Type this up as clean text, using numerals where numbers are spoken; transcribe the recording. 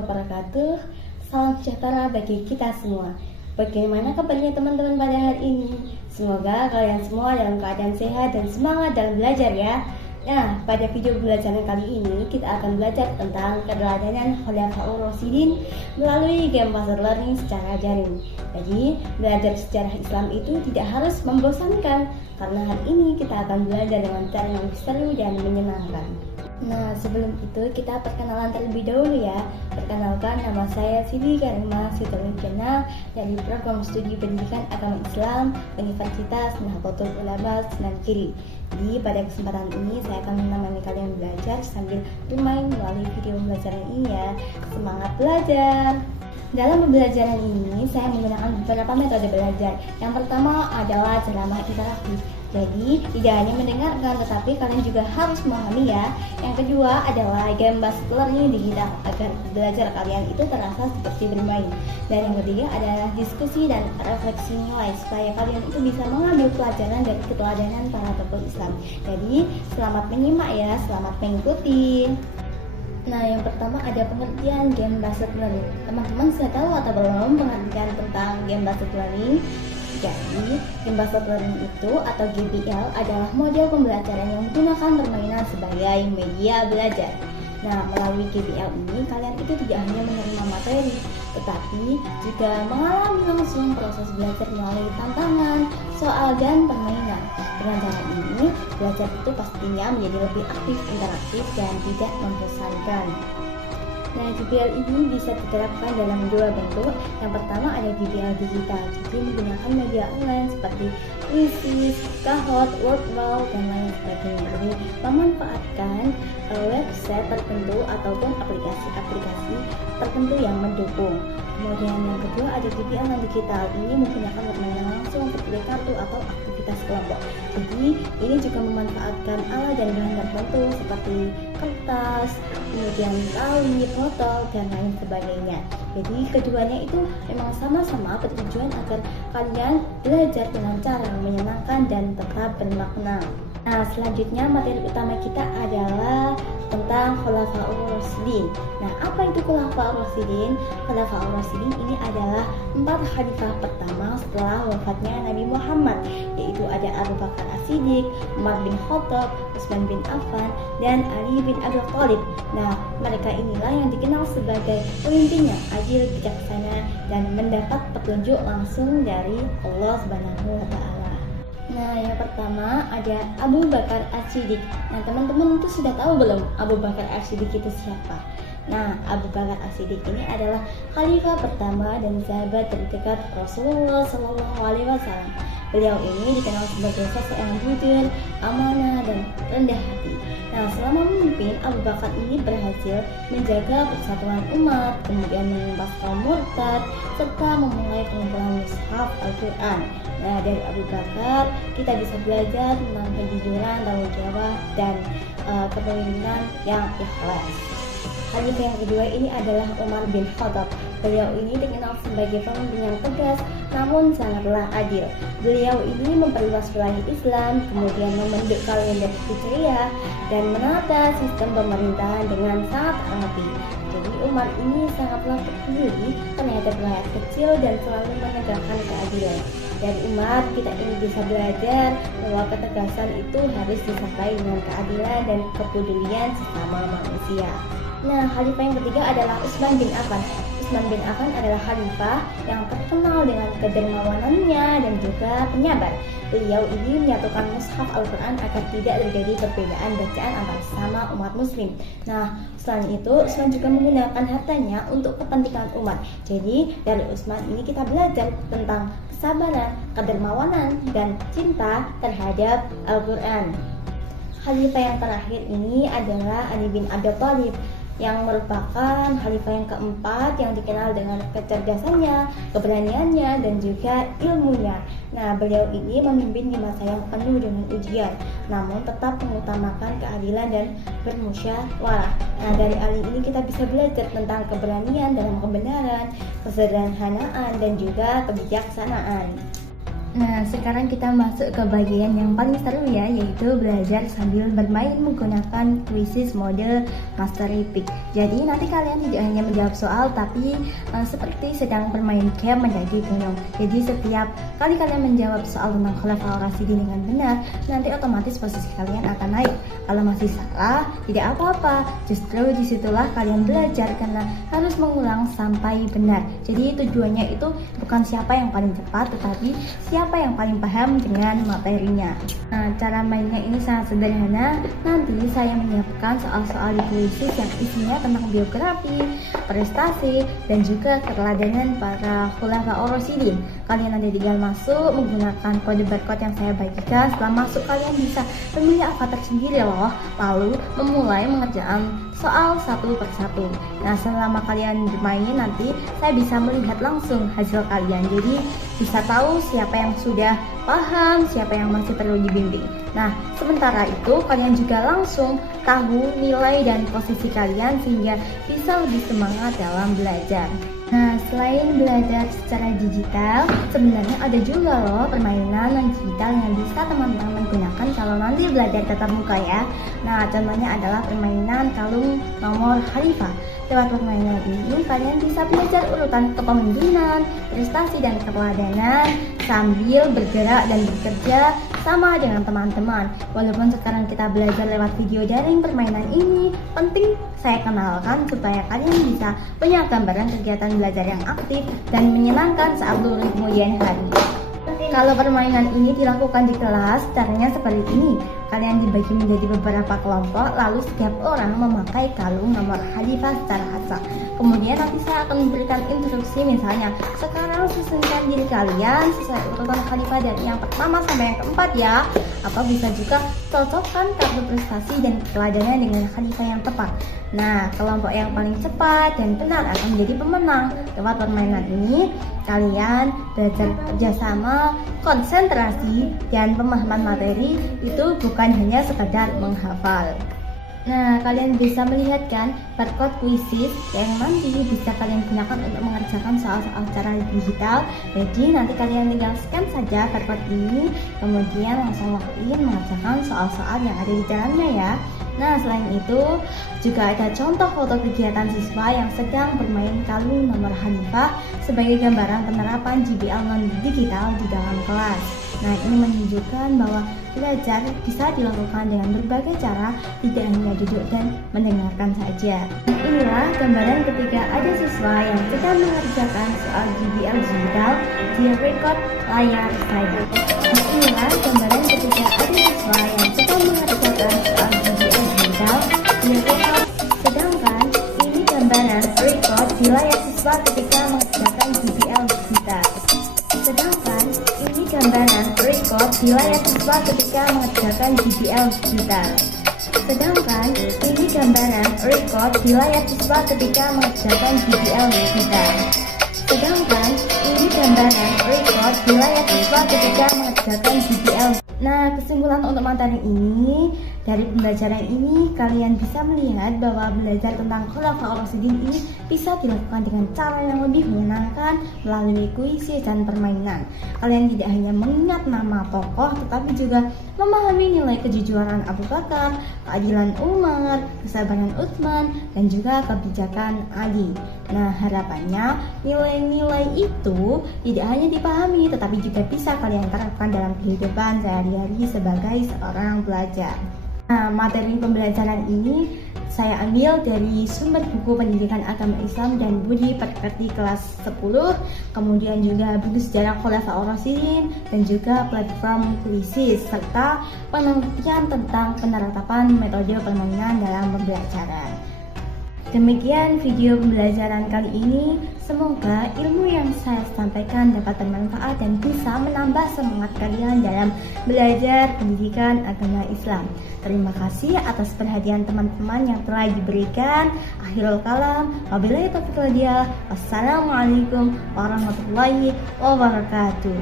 wabarakatuh. Salam sejahtera bagi kita semua. Bagaimana kabarnya teman-teman pada hari ini? Semoga kalian semua dalam keadaan sehat dan semangat dalam belajar ya. Nah, pada video pembelajaran kali ini kita akan belajar tentang keteladanan Khulafaur Rasyidin melalui game puzzle learning secara daring. Jadi, belajar sejarah Islam itu tidak harus membosankan, karena hari ini kita akan belajar dengan cara yang seru dan menyenangkan. Nah, sebelum itu kita perkenalan terlebih dahulu ya. Perkenalkan, nama saya Siti Karimah Sitorujana dari Program Studi Pendidikan Agama Islam Universitas Nahdlatul Ulama Senan Kiri. Jadi pada kesempatan ini saya akan menemani kalian belajar sambil bermain melalui video pembelajaran ini ya. Semangat belajar! Dalam pembelajaran ini saya menggunakan beberapa metode belajar. Yang pertama adalah ceramah interaktif. Jadi tidak hanya mendengarkan tetapi kalian juga harus memahami ya. Yang kedua adalah game based learning digital agar belajar kalian itu terasa seperti bermain. Dan yang ketiga adalah diskusi dan refleksi nilai supaya kalian itu bisa mengambil pelajaran dari keteladanan para tokoh Islam. Jadi selamat menyimak ya, selamat mengikuti. Nah, yang pertama ada pengertian game based learning. Teman-teman sudah tahu atau belum pengertian tentang game based learning? Jadi, game based learning itu atau GBL adalah model pembelajaran yang menggunakan permainan sebagai media belajar. Nah, melalui GBL ini kalian itu tidak hanya menerima materi, tetapi juga mengalami langsung proses belajar melalui tantangan, soal, dan permainan. Dengan cara ini, belajar itu pastinya menjadi lebih aktif, interaktif, dan tidak membosankan. Nah, GBL ini bisa diterapkan dalam dua bentuk. Yang pertama ada GBL digital, jadi menggunakan media online seperti Quizizz, Kahoot, Wordwall, dan lain sebagainya. Jadi memanfaatkan website tertentu ataupun aplikasi-aplikasi tertentu yang mendukung. Kemudian yang kedua ada GBL digital, ini menggunakan permainan langsung seperti kartu atau aktivitas kelompok. Jadi ini juga memanfaatkan alat dan bahan tertentu seperti kertas, kemudian tali, botol, dan lain sebagainya. Jadi keduanya itu memang sama-sama bertujuan agar kalian belajar dengan cara yang menyenangkan dan tetap bermakna. Nah, selanjutnya materi utama kita adalah tentang Khulafaur Rasyidin. Nah, apa itu Khulafaur Rasyidin? Khulafaur Rasyidin ini adalah 4 khalifah pertama setelah wafatnya Nabi Muhammad, yaitu ada Abu Bakar As-Siddiq, Umar bin Khattab, Utsman bin Affan, dan Ali bin Abi Thalib. Nah, mereka inilah yang dikenal sebagai pemimpin yang adil, bijaksana, dan mendapat petunjuk langsung dari Allah Subhanahu wa Ta'ala. Nah, yang pertama ada Abu Bakar As-Siddiq. Nah, teman-teman itu sudah tahu belum Abu Bakar As-Siddiq itu siapa? Nah, Abu Bakar As-Siddiq ini adalah khalifah pertama dan sahabat terdekat Rasulullah SAW. Beliau ini dikenal sebagai sosok yang jujur, amanah, dan rendah hati. Nah, selama memimpin, Abu Bakar ini berhasil menjaga persatuan umat, kemudian menumpas kaum murtad, serta memulai pengumpulan mushaf Al-Quran. Nah, dari Abu Bakar kita bisa belajar tentang kejujuran, tanggung jawab, dan kepemimpinan yang ikhlas. Khalifah yang kedua ini adalah Umar bin Khattab. Beliau ini dikenal sebagai pemimpin yang tegas namun sangatlah adil. Beliau ini memperluas wilayah Islam, kemudian membentuk kalender Hijriah, dan menata sistem pemerintahan dengan sangat rapi. Jadi Umar ini sangatlah peduli terhadap rakyat kecil dan selalu menegakkan keadilan. Dari Umar kita ini bisa belajar bahwa ketegasan itu harus disertai dengan keadilan dan kepedulian sesama manusia. Nah, khalifah yang ketiga adalah Utsman bin Affan. Utsman bin Affan adalah khalifah yang terkenal dengan kedermawanannya dan juga penyabar. Beliau ini menyatukan mushaf Al-Quran agar tidak terjadi perbedaan bacaan antar sesama umat muslim. Nah, selain itu Utsman juga menggunakan hartanya untuk kepentingan umat. Jadi dari Utsman ini kita belajar tentang kesabaran, kedermawanan, dan cinta terhadap Al-Quran. Khalifah yang terakhir ini adalah Ali bin Abi Thalib, yang merupakan khalifah yang keempat yang dikenal dengan kecerdasannya, keberaniannya, dan juga ilmunya. Nah, beliau ini memimpin di masa yang penuh dengan ujian, namun tetap mengutamakan keadilan dan bermusyawarah. Nah, dari Ali ini kita bisa belajar tentang keberanian dalam kebenaran, kesederhanaan, dan juga kebijaksanaan. Nah, sekarang kita masuk ke bagian yang paling seru ya, yaitu belajar sambil bermain menggunakan kuisis mode Master Epic. Jadi nanti kalian tidak hanya menjawab soal, tapi seperti sedang bermain game menjadi gunung. Jadi setiap kali kalian menjawab soal tentang Khulafaur Rasyidin dengan benar, nanti otomatis posisi kalian akan naik. Kalau masih salah, tidak apa-apa. Justru disitulah kalian belajar karena harus mengulang sampai benar. Jadi tujuannya itu bukan siapa yang paling cepat, tetapi siapa yang paling paham dengan materinya. Nah, cara mainnya ini sangat sederhana. Nanti saya menyiapkan soal-soal di kuisis yang isinya tentang biografi, prestasi, dan juga keteladanan para Khulafaur Rasyidin. Kalian nanti tinggal masuk menggunakan kode barcode yang saya bagikan. Setelah masuk, kalian bisa memilih avatar sendiri loh, lalu memulai mengerjakan soal satu persatu. Nah, selama kalian bermain nanti saya bisa melihat langsung hasil kalian. Jadi bisa tahu siapa yang sudah paham, siapa yang masih perlu dibimbing. Nah, sementara itu kalian juga langsung tahu nilai dan posisi kalian sehingga bisa lebih semangat dalam belajar. Nah, selain belajar secara digital, sebenarnya ada juga loh permainan non digital yang bisa teman-teman gunakan kalau nanti belajar tatap muka ya. Nah, contohnya adalah permainan kalung nomor khalifah. Lewat permainan ini, kalian bisa belajar urutan kepemimpinan, prestasi, dan keteladanan sambil bergerak dan bekerja sama dengan teman-teman. Walaupun sekarang kita belajar lewat video daring, permainan ini penting saya kenalkan supaya kalian bisa punya gambaran kegiatan belajar yang aktif dan menyenangkan saat lulus kemudian hari. Kalau permainan ini dilakukan di kelas, caranya seperti ini. Kalian dibagi menjadi beberapa kelompok, lalu setiap orang memakai kalung nomor khalifah secara asal. Kemudian nanti saya akan memberikan instruksi, misalnya sekarang susunkan diri kalian sesuai urutan khalifah dari yang pertama sampai yang keempat ya. Atau bisa juga cocokkan kartu prestasi dan keteladanan dengan khalifah yang tepat. Nah, kelompok yang paling cepat dan benar akan menjadi pemenang. Lewat permainan ini, kalian belajar kerjasama, konsentrasi, dan pemahaman materi itu bukan hanya sekadar menghafal. Nah, kalian bisa melihat kan barcode kuisis yang nanti bisa kalian gunakan untuk mengerjakan soal-soal secara digital. Jadi nanti kalian tinggal scan saja barcode ini, kemudian langsung login mengerjakan soal-soal yang ada di dalamnya ya. Nah, selain itu juga ada contoh foto kegiatan siswa yang sedang bermain kalung nomor khalifah sebagai gambaran penerapan GBL non-digital di dalam kelas. Nah, ini menunjukkan bahwa belajar bisa dilakukan dengan berbagai cara, tidak hanya duduk dan mendengarkan saja. Inilah gambaran ketika ada siswa yang sedang mengerjakan soal GBL digital di record layar saya. Inilah gambaran ketika ada siswa yang sedang mengerjakan soal GBL digital di record, sedangkan ini gambaran record di layar siswa ketika mengerjakan GBL digital. Sedangkan ini gambaran record di layar siswa ketika mengerjakan GBL digital. Sedangkan ini gambaran record di layar siswa ketika mengerjakan GBL digital. Sedangkan ini gambaran record di layar siswa ketika mengerjakan GBL. Nah, kesimpulan untuk materi ini, dari pembelajaran ini kalian bisa melihat bahwa belajar tentang Khulafaur Rasyidin ini bisa dilakukan dengan cara yang lebih menyenangkan melalui kuisis dan permainan. Kalian tidak hanya mengingat nama tokoh, tetapi juga memahami nilai kejujuran Abu Bakar, keadilan Umar, kesabaran Utsman, dan juga kebijakan Ali. Nah, harapannya nilai-nilai itu tidak hanya dipahami, tetapi juga bisa kalian terapkan dalam kehidupan sehari-hari sebagai seorang pelajar. Nah, materi pembelajaran ini saya ambil dari sumber buku Pendidikan Agama Islam dan Budi Pekerti kelas 10, kemudian juga buku sejarah Khulafaur Rasyidin, dan juga platform kuisis, serta penelitian tentang penerapan metode permainan dalam pembelajaran. Demikian video pembelajaran kali ini. Semoga ilmu yang saya sampaikan dapat bermanfaat dan bisa menambah semangat kalian dalam belajar pendidikan agama Islam. Terima kasih atas perhatian teman-teman yang telah diberikan. Akhirul kalam, wabillahi taufiq wal hidayah. Wassalamualaikum warahmatullahi wabarakatuh.